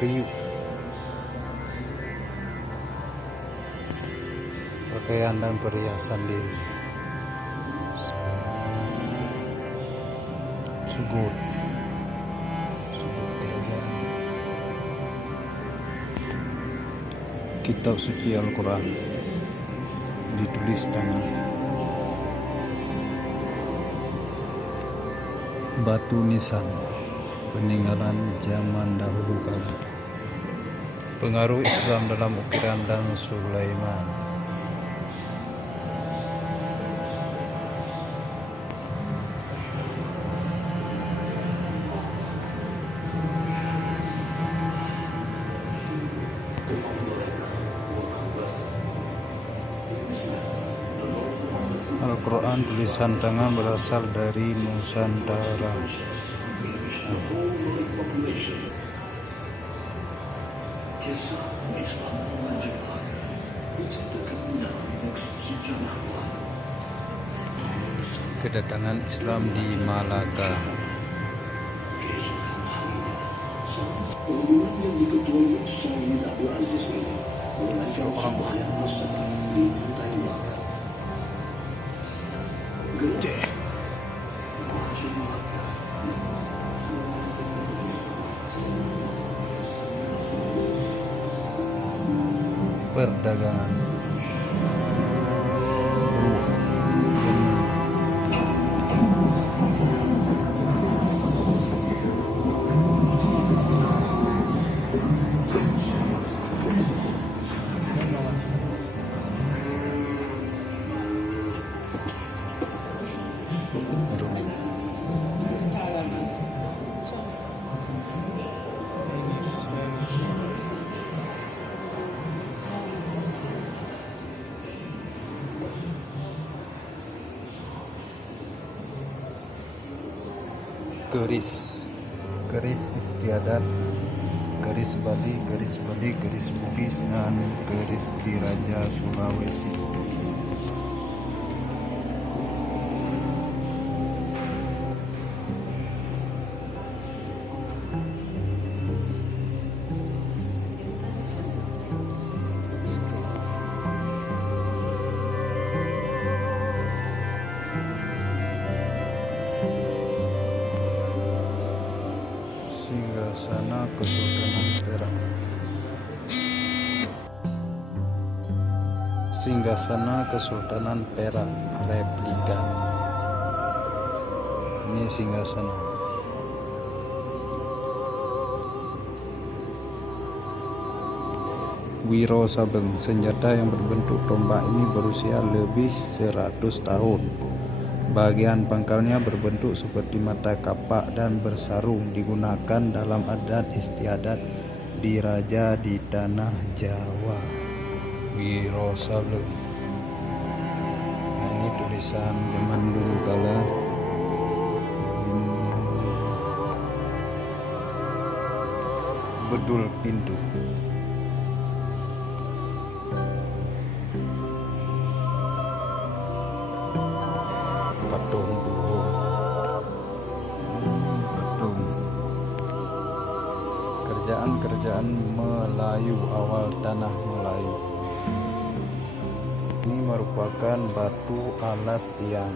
Riuh. Pakaian dan perhiasan diri. Sujud kerajaan. Kitab suci Al-Quran ditulis tangan. Batu nisan peninggalan zaman dahulu kala. Pengaruh Islam dalam ukiran dan Sulaiman. Al-Quran tulisan tangan berasal dari Nusantara. Kedatangan Islam di Malaka. Gede. Perdagangan. Keris istiadat, keris Bali, keris Bugis, dan keris Diraja Sulawesi. Singgasana Kesultanan Perak. Singgasana Kesultanan Perak replika. Ini singgasana. Wiro Sabeng, senjata yang berbentuk tombak ini berusia lebih 100 tahun. Bagian pangkalnya berbentuk seperti mata kapak dan bersarung, digunakan dalam adat istiadat diraja di tanah Jawa. Wiro Sabeng. Nah, ini tulisan zaman dulu kala. Bedul pintu. Patung tuh. Patung. Kerajaan Melayu awal tanah Melayu. Ini merupakan batu alas tiang.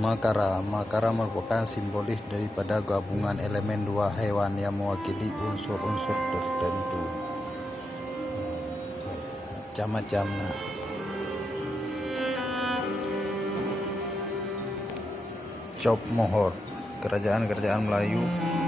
Makara merupakan simbolis daripada gabungan elemen dua hewan yang mewakili unsur-unsur tertentu. Macam-macam nah. Cop Mohor. Kerajaan Melayu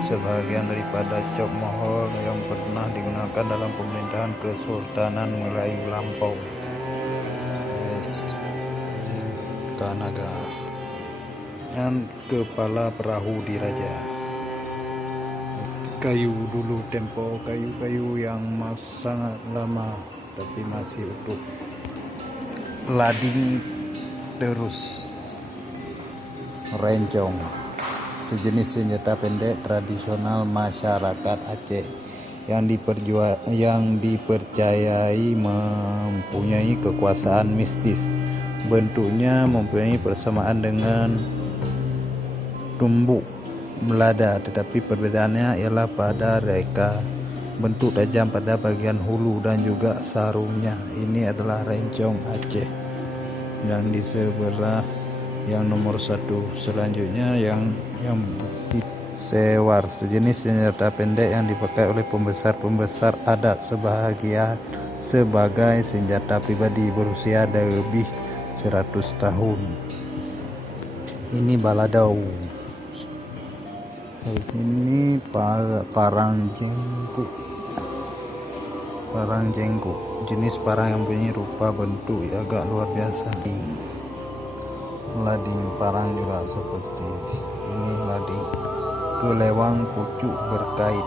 sebagian daripada Cop Mohor yang pernah digunakan dalam pemerintahan Kesultanan Melayu lampau. Kanaga. Dan kepala perahu diraja. Kayu dulu tempo kayu yang sangat lama tapi masih utuh. Lading terus. Rencong, sejenis senjata pendek tradisional masyarakat Aceh yang dipercayai mempunyai kekuasaan mistis. Bentuknya mempunyai persamaan dengan tumbuk melada, tetapi perbedaannya ialah pada reka bentuk tajam pada bagian hulu dan juga sarungnya. Ini adalah rencong Aceh. Yang di sebelah yang nomor 1. Selanjutnya yang sewar, sejenis senjata pendek yang dipakai oleh pembesar adat sebagai senjata pribadi, berusia lebih 100 tahun. Ini baladau. Ini parang jengkuk, jenis parang yang punya rupa bentuk yang agak luar biasa. Lading parang juga seperti ini. Lading kelewang pucuk berkait.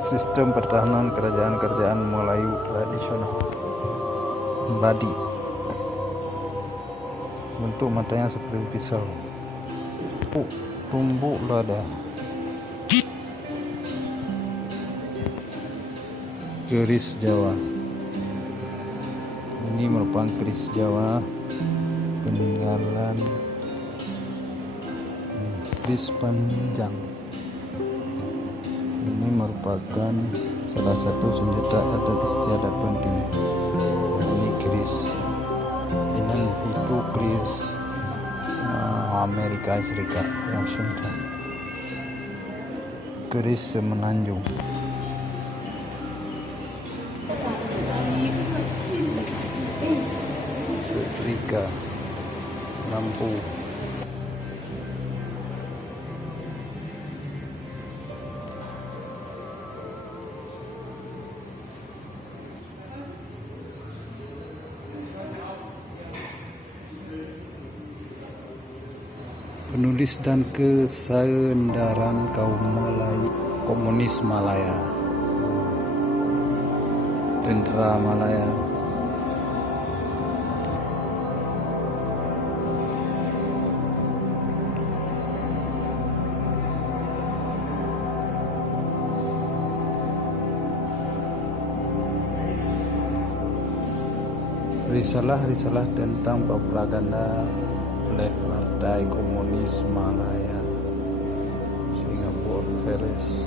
Sistem pertahanan kerajaan Melayu tradisional. Badi, bentuk matanya seperti pisau. Tumbuk lada. Keris Jawa. Ini merupakan keris Jawa peninggalan keris panjang. Ini merupakan salah satu senjata adat istiadat penting. Ini keris. Itu keris Amerika Serikat, Washington. Keris Semenanjung. Setrika, lampu. Penulis dan kesandaran kaum Melayu, komunis Malaya, tentara Malaya. Risalah tentang propaganda oleh Partai Komunis Malaya, Singapura Veres.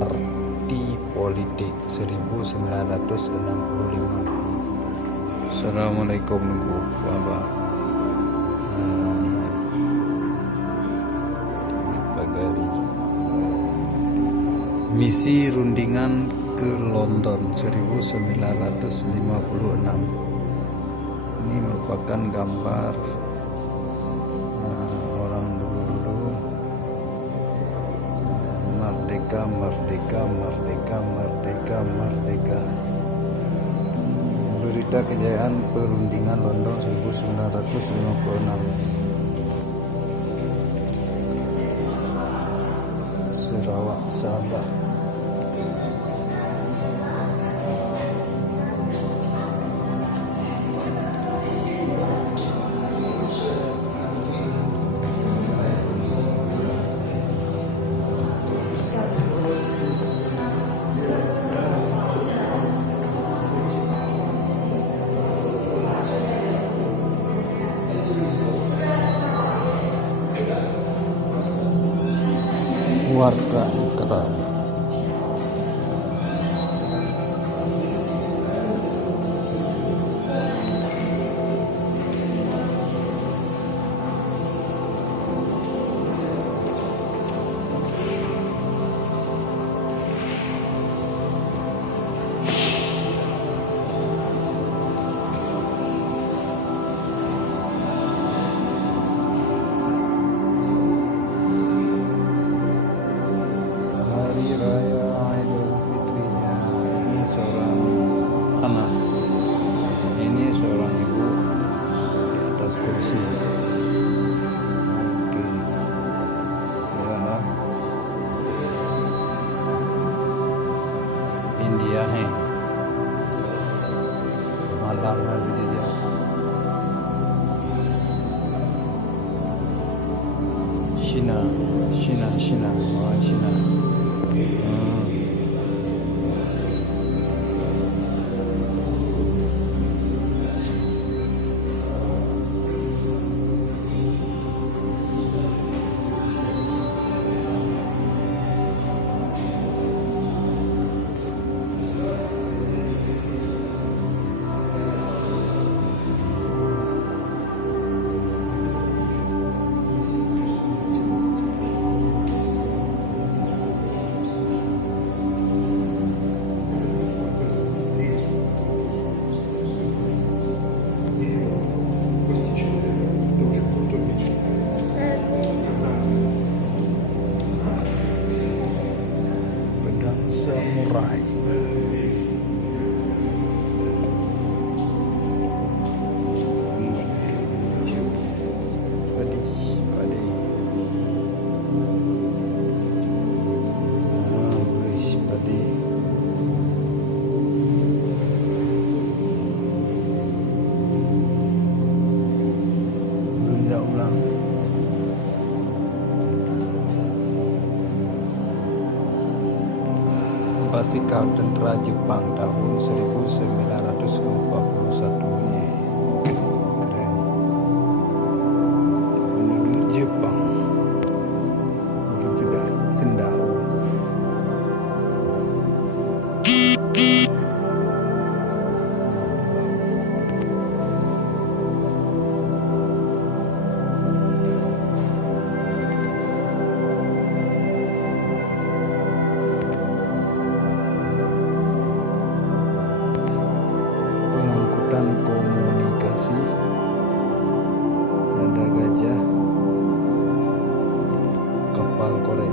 Parti Politik 1965. Assalamualaikum warahmatullahi. Misi rundingan ke London 1956. Ini merupakan gambar orang dulu. Merdeka, merdeka, merdeka, merdeka, merdeka. Berita kejayaan perundingan London 1956. Sarawak, Sabah. keluarga Ikram. Hari Raya Idul Fitrinya ini seorang anak, ini seorang ibu di atas kursi. Oke, ya India है malam hari jejak. Cina orang Cina. Pedang samurai. Padi. Beris padi. Benda ulang. Basikal tentara Jepang tahun 1941. Keren. Penduduk Jepang mungkin sudah sendau. Pengangkutan komunikasi, ada gajah, kapal korek.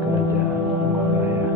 Kerajaan Himalaya.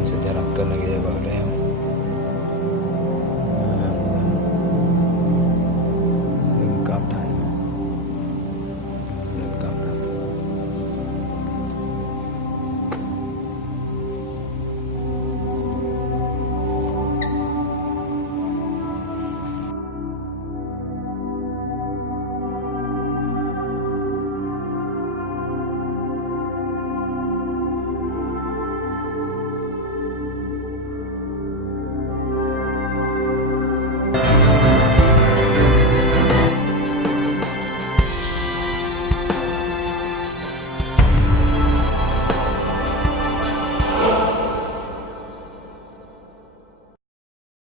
Sejarah ke lagi ya Pak.